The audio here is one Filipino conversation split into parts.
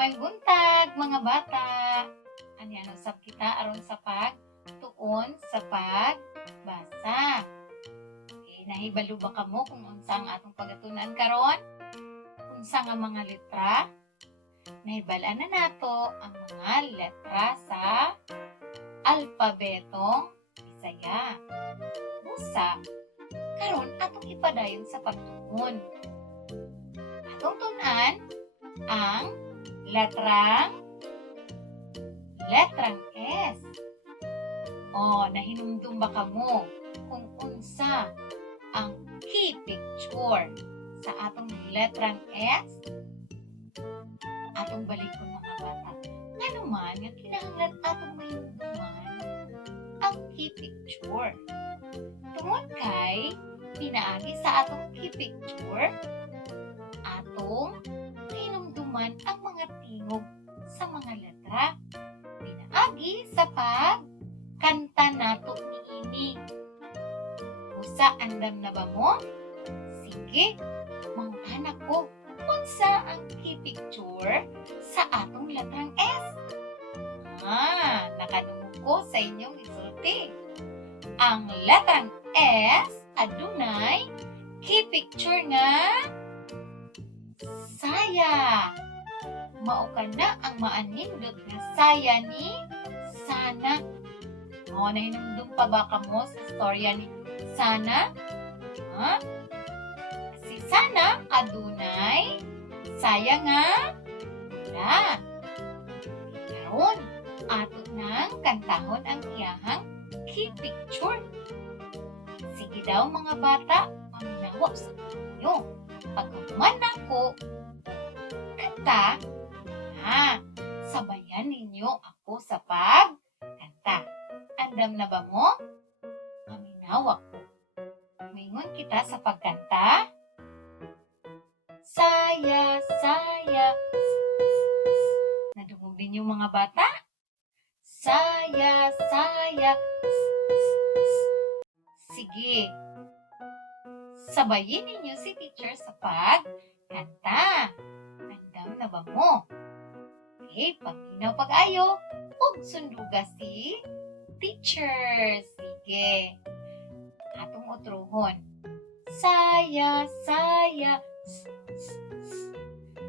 Magbuntag mga bata. Ano usab kita aron sa pagtuon sa pagbasa. Okay, nahibalo ba kamo kung unsa ang atong pagatunan karon? Unsa nga mga letra? Nahibalaan na nato ang mga letra sa alpabetong Bisaya. Busa, karon atong ipadayon sa pagtuon. Atong tunan ang letrang S. Nahinumdum ba kamo kung unsa ang key picture sa atong letrang S? Atong balikon mga bata. Ngano man nga kinahanglan atong mahinumduman ang key picture. Tungod kay pinaagi sa atong key picture, atong hinumduman ang mga tingog sa mga letra. Pinaagi sa pagkanta nato niini. Usa andam na ba mo? Sige, mangutana ko. Unsa ang key picture sa atong letrang S? Nakadungog ko sa inyong isulti. Ang letrang S adunay key picture nga saya. Mao kana ang maanindot nga saya ni Sana. Nahinumdum pa ba kamo sa storya ni Sana? Si Sana adunay saya nga wala. Karon ato nang kantahon ang iyahang key picture. Sige daw mga bata, paminawa sa inyo. Pagkaman ako kanta, sabayan ninyo ako sa pagkanta. Andam na ba mo? Paminawa ko. Mingon kita sa pagkanta. Saya, saya. Nadungog din yung mga bata? Saya, saya. Sige. Sabayin ninyo si teacher sa pagkanta. Andam na ba mo? Okay, pagkinaw pag-ayo. Ug sunduga si teacher. Sige. Atong utruhon. Saya, saya.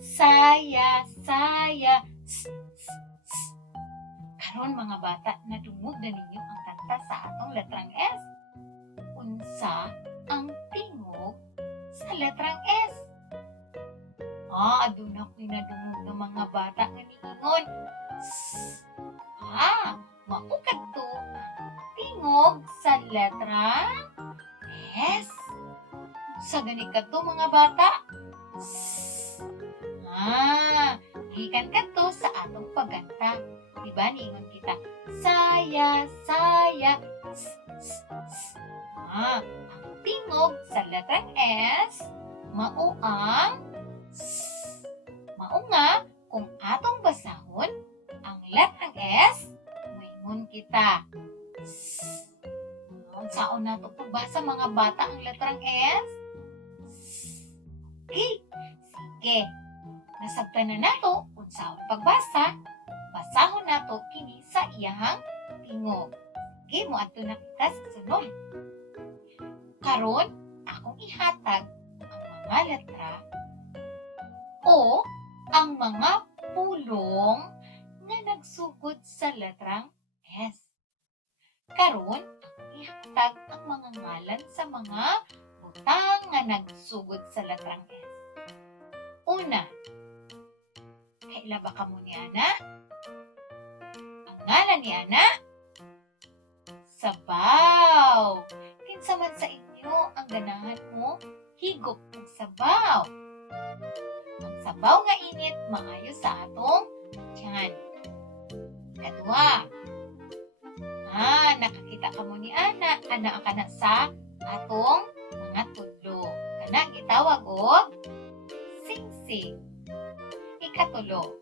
Saya, saya. Karon mga bata, nadungog na ninyo ang kanta sa atong letrang S. Unsa ang tingog sa letrang S? Aduna ko'y nadungog ng mga bata nga niingon. Maukad to ang tingog sa letrang S. Sa gani ka to mga bata? Gikan ka to sa atong pagkanta. Diba niingon kita? Saya, saya. Ang tingog sa letrang S, mao ang mao nga kung atong basahon ang letrang S, moingon kita. Saon nato pagbasa mga bata ang letrang S? Okay, sige. Nasabtan na nato kung saon pagbasa, basahon nato kini sa iyahang tingog. Sige, moadto na kita sa sunod. Karon, akong ihatag ang mga letra o ang mga pulong nga nagsugod sa letrang S. Karon, akong ihatag ang mga ngalan sa mga butang nga nagsugod sa letrang S. Una, kaila ba kamo ni Ana? Ang ngalan ni Ana? Sabaw. Kinsa man sa inyo ang ganahan mo higop ng sabaw. Ang sabaw nga init maayo sa atong tiyan. Kadua. Nakakita ka mo ni Ana. Ana ka na sa atong mga tudlo. Kana gitawag og singsing. Ikatulo.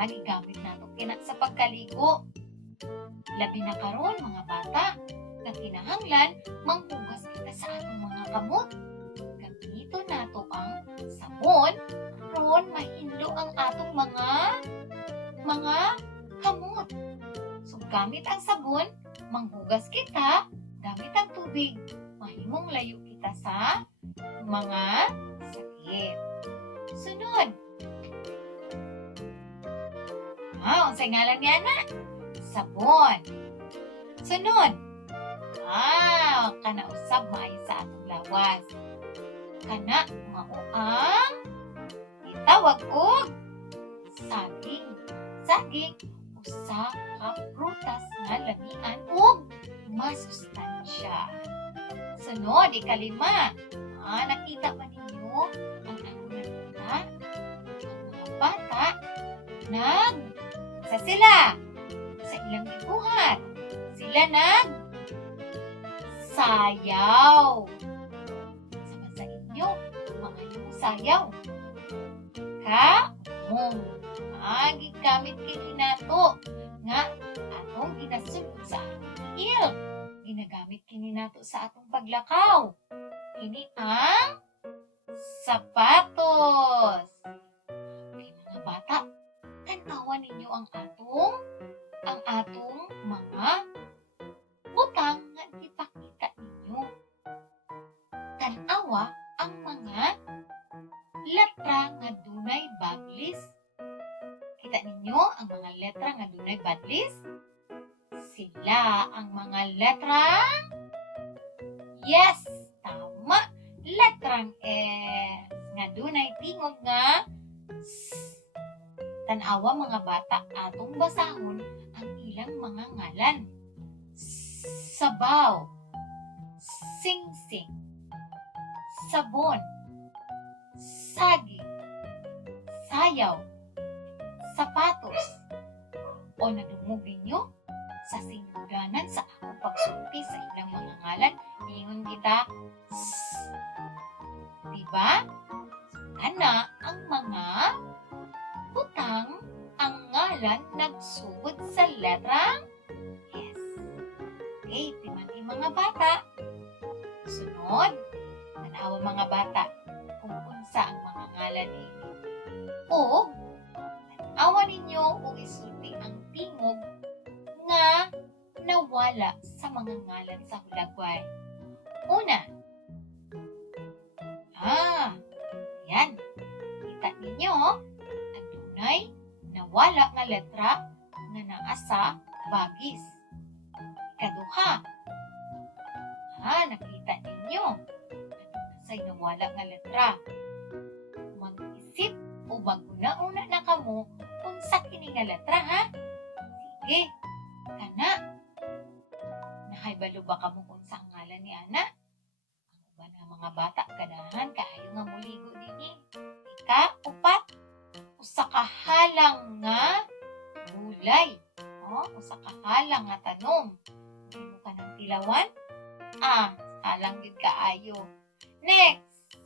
Gigamit nato kina sa pagkaligo. Labi na karon mga bata, na kinahanglan manghugas kita sa atong mga kamot. Gamito nato ang sabon, aron mahindo ang atong mga kamot. So gamit ang sabon, manghugas kita, gamit ang tubig, mahimong layo kita sa mga sakit. Sunod. Unsay ngalan niya na? Sabon. Sunod. Kana usab maayo sa atong lawas. Kana mao ang gitawag og saging. Saging usa ka prutas nga lamian ug masustansya. Sunod, ikalima. Nakita ba ninyo ang nakita? Ang mga bata sa sila sa ilang gibuhat. Sila sayaw. Sama sa inyo, mga yung sayaw. Gigamit kini nato nga atong ginasulod sa atong il. Ginagamit kini nato sa atong paglakaw. Kini ang sapatos. Kay mga bata, tanawan ninyo ang atong mga butang nga ipakita ninyo. Tanawa ang mga letra nga dunay baglis. Kita ninyo ang mga letra nga dunay baglis? Sila ang mga letrang yes, tama. Letrang S nga dunay tingog nga S. Tanawa mga bata, atong basahon ang ilang mga ngalan. Sabaw, singsing, sabon, saging, sayaw, sapatos. O nadungog ninyo sa sinugdanan sa akong pagsulti sa ilang mga ngalan, ingon kita diba? Kana ang mga butang ang ngalan nagsugod sa letrang S. Okay, timani mga bata. Sunod, tanawa mga bata kung unsa ang mga ngalan ninyo. O, tanawa ninyo o isulti ang tingog nga nawala sa mga ngalan sa hulagway. Una, yan. Kita ninyo, adunay nawala nga letra nga naa sa bagis. Ikaduha, nakita ninyo, adunay nawala nga letra. Mag-isip o maguna-una na kamo unsa kini nga letra, ha? Sige, kana. Nahibalo ba kamo unsa ang ngalan ni ana? Ang uban mga bata ganahan kaayo nga muligo dinhi. Ika-upat, usa ka halang nga gulay. Usa ka halang nga tanom. Di mo ka nang tilawan? Halang yun kaayo. Next,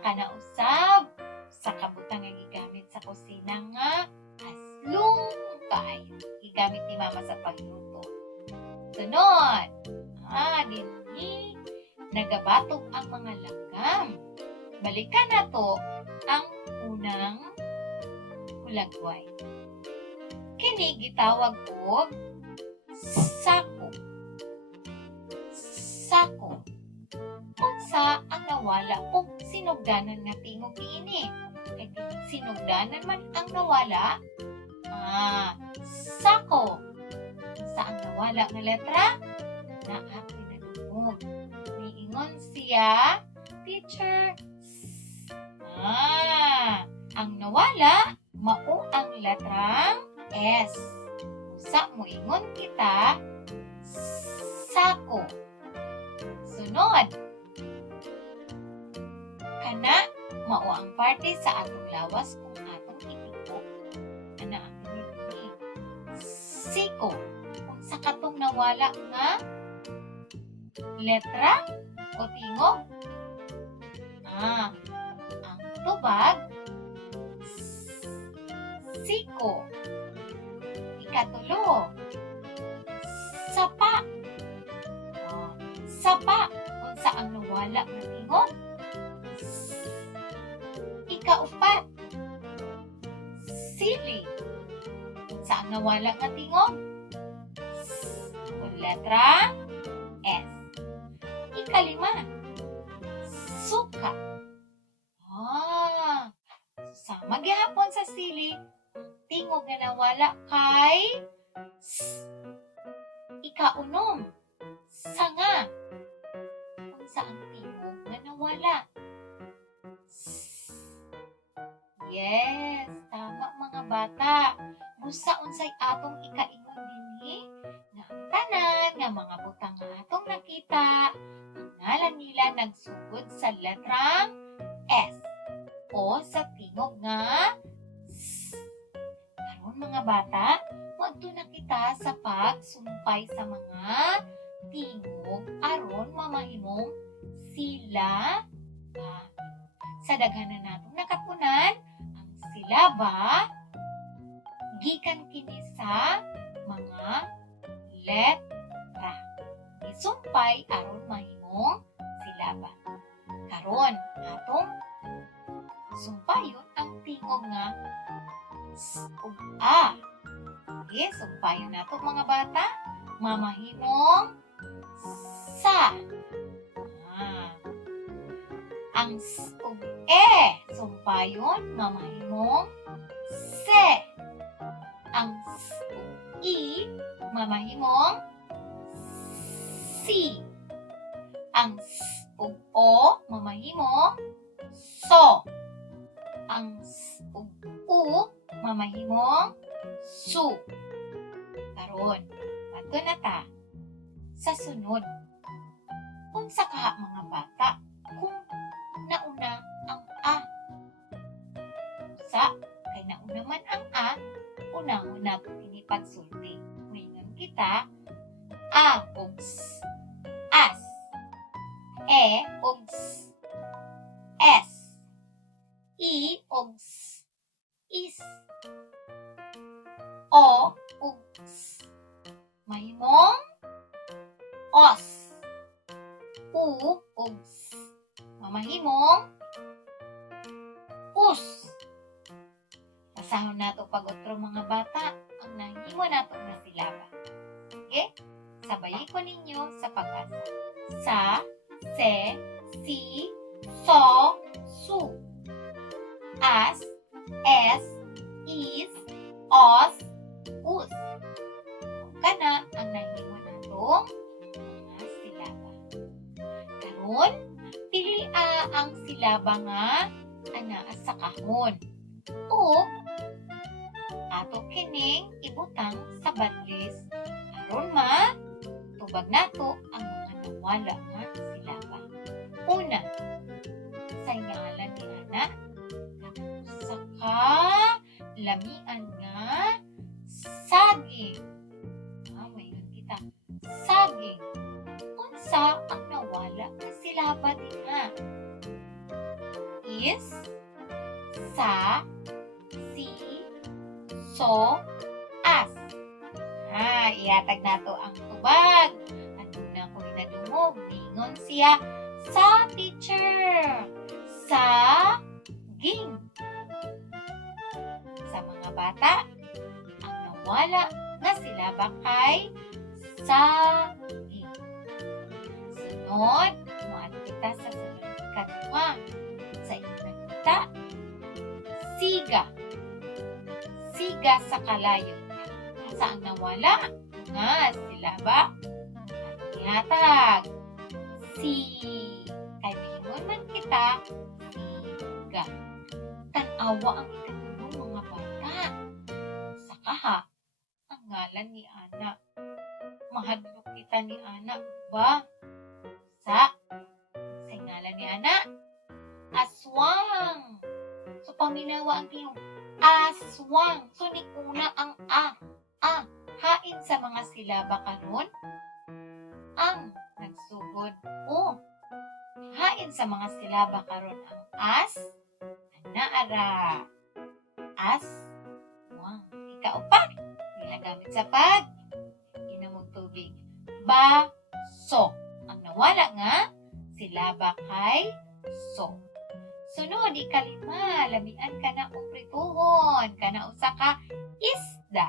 kana usab sa kabutang nga gigamit sa kusina nga aslong kaayo. Gigamit ni mama sa pagluto. Sunod, dinhi nagabatog ang mga langgam. Balikan na to ang unang hulagway. Kini gitawag og sako. Sako. Unsa ang nawala o sinugdanan nga tingog niini? Kay sinugdanan man ang nawala. Sako. Unsa ang nawala nga letra? Naa pinadungog. Niingon siya, teacher. Ang nawala, mao ang letrang S. Usa mo ingon kita, sako. Sunod, kana mao ang parte sa atong lawas kung atong itipo. Ana ang ini. Siko. Unsa katong nawala nga letra o tingog? Ang tubag, siko. Ikatulo, sapa. Sapa. Unsa ang nawala nga tingog? Ikaupat, sili. Saan nawala nga tingog? O letra S. Ikalima, suka. Sama gihapon sa sili, tingog nga nawala kay S. Ikaunom, sanga. Unsa ang tingog nga nawala? S. Yes, tama mga bata. Busa unsay atong ikaingon dinhi nga ang tanan nga mga butang nga atong nakita, ang ngalan nila nagsugod sa letrang S o sa tingog nga S. Karon mga bata, magto na kita sa pagsumpay sa mga tingog aron mamahimong sila ba. Sa daghanan natong nakapunan, ang silaba gikan kini sa mga letra. Isumpay aron mahimong silaba. Karon atong sumpayon ang tingog nga S ug A. Okay, sumpayon nato mga bata. Mamahimong sa. Ang S ug E. Sumpayon, mamahimong se. Ang S ug I. Mamahimong si. Ang S ug O. Mamahimong so. Ang S ug U. Mamahimong su. Karon, bato na ta sa sunod. Unsa kaha mga bata kung nauna ang A? Usa, kay nauna man ang A, unahon nato kini pagsulti. Ngayon kita, A ug S, as. E ug S, es. I ug S, is. O ug S, mahimong os. U ug S, mamahimong us. Pasahon nato pag-otro mga bata ang nahimo nato na silaba. Okay? Sabayin ko ninyo sa pag-asa. Sa, se, si, so, su. As, es, is, os, us. Kana ang nahimo natong mga silaba. Karon, pilia ang silaba nga anaa sa kahon. O ato kining ibutang sa batlis aron tubag nato ang mga nawala nga silaba. Una, sa ngalan ni ana sa lamian nga saging. Mayroon kita saging. Unsa ang nawala nga silaba dinha? Is, sa, si, so, as. Iatag nato ang tubag. At una ko inadungog, ningon siya sa teacher. Sa ging. Sa mga bata, ang nawala nga silaba kay saging. Sunod, muan kita sa sunod ikatwa. Sa ikatita, siga. Siga sa kalayo. Saan nawala nga silaba? At ihatag. Si. Kay mingon man kita, siga. Tanawa ang ikatulong mga bata. Sa kaha, ang ngalan ni Ana. Mahadlok kita ni Ana ba? Sa ngalan ni Ana, aswang. So, paminawa ang tingog. Aswang. So, ni una ang A. Hain sa mga silaba karon ang nagsugod O. Hain sa mga silaba karon ang as. Anaara. Aswang. Ikaupat. Ginagamit sa pag. Inamog tubig. Baso. Ang nawala nga silaba kay so. Sunod, ikalima, lamian ka na o prituhon. tinuan ka na usa ka isda.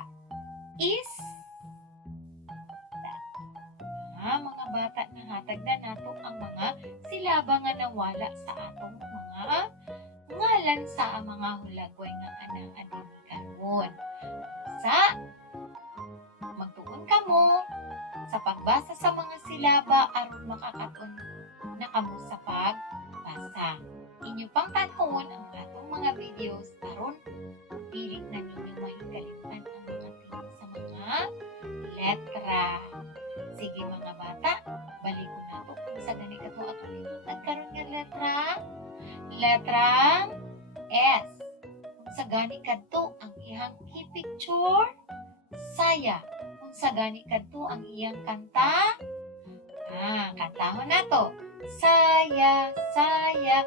Mga bata, nahatag na nato ang mga silaba nga nawala sa atong mga ngalan sa mga hulagway nga anang-aning karon. Sa magtuon kamo sa pagbasa sa mga silaba aron makakaton na kamo sa pagbasa. Inyo pang tanhon ang atong mga videos aron dili na ninyo mahigalitan ang mga tingin sa mga letra. Sige mga bata, balikon nato kung sa gani kato atong linutan karon nga letra. Letrang S. Kung sa gani kadto ang iyang key picture, saya. Kung sa gani kadto ang iyang kanta, kantahon nato. Saya, saya.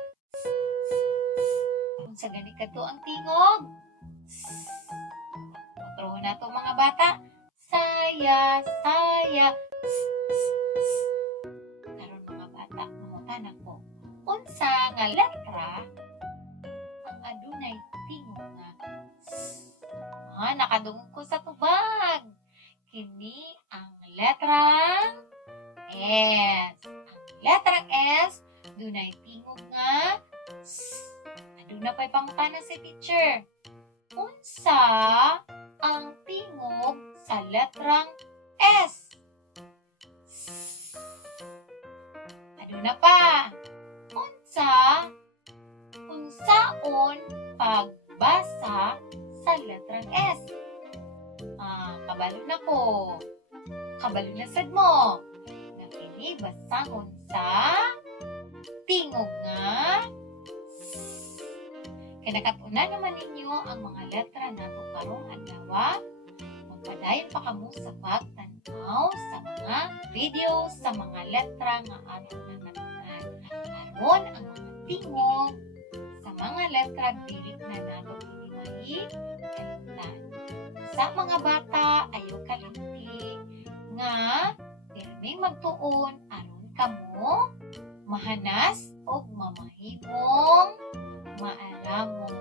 Kung sa gani kadto ang tingog, utrohon nato mga bata. Saya, saya. Karon mga bata, mangutan ako. Unsa nga letra ang adunay tingog nga nakadungog ko sa tubag. Kini ang letrang S. Ang letrang S dunay tingog nga aduna pay pangutana si teacher. Unsa ang tingog sa letrang S? Aduna pa. Unsaon pagbasa sa letrang S? Kabalo na ko. Kabalo na sad mo. Napili basahon sa tingog nga kinakatuna naman ninyo ang mga letra nato karong adlaw. Magpadayon pa kamo sa pagtanaw sa mga video sa mga letra nga aton na natunan. Aron ang mga tingog sa mga letra dili na nato kalimutan. Sa mga bata ayaw kalimti nga pirming magtuon aron kamo mahanas og mamahimong maalamon.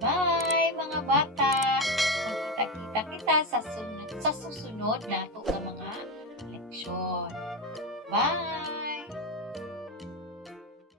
Bye mga bata! Magkita-kita kita sa susunod nato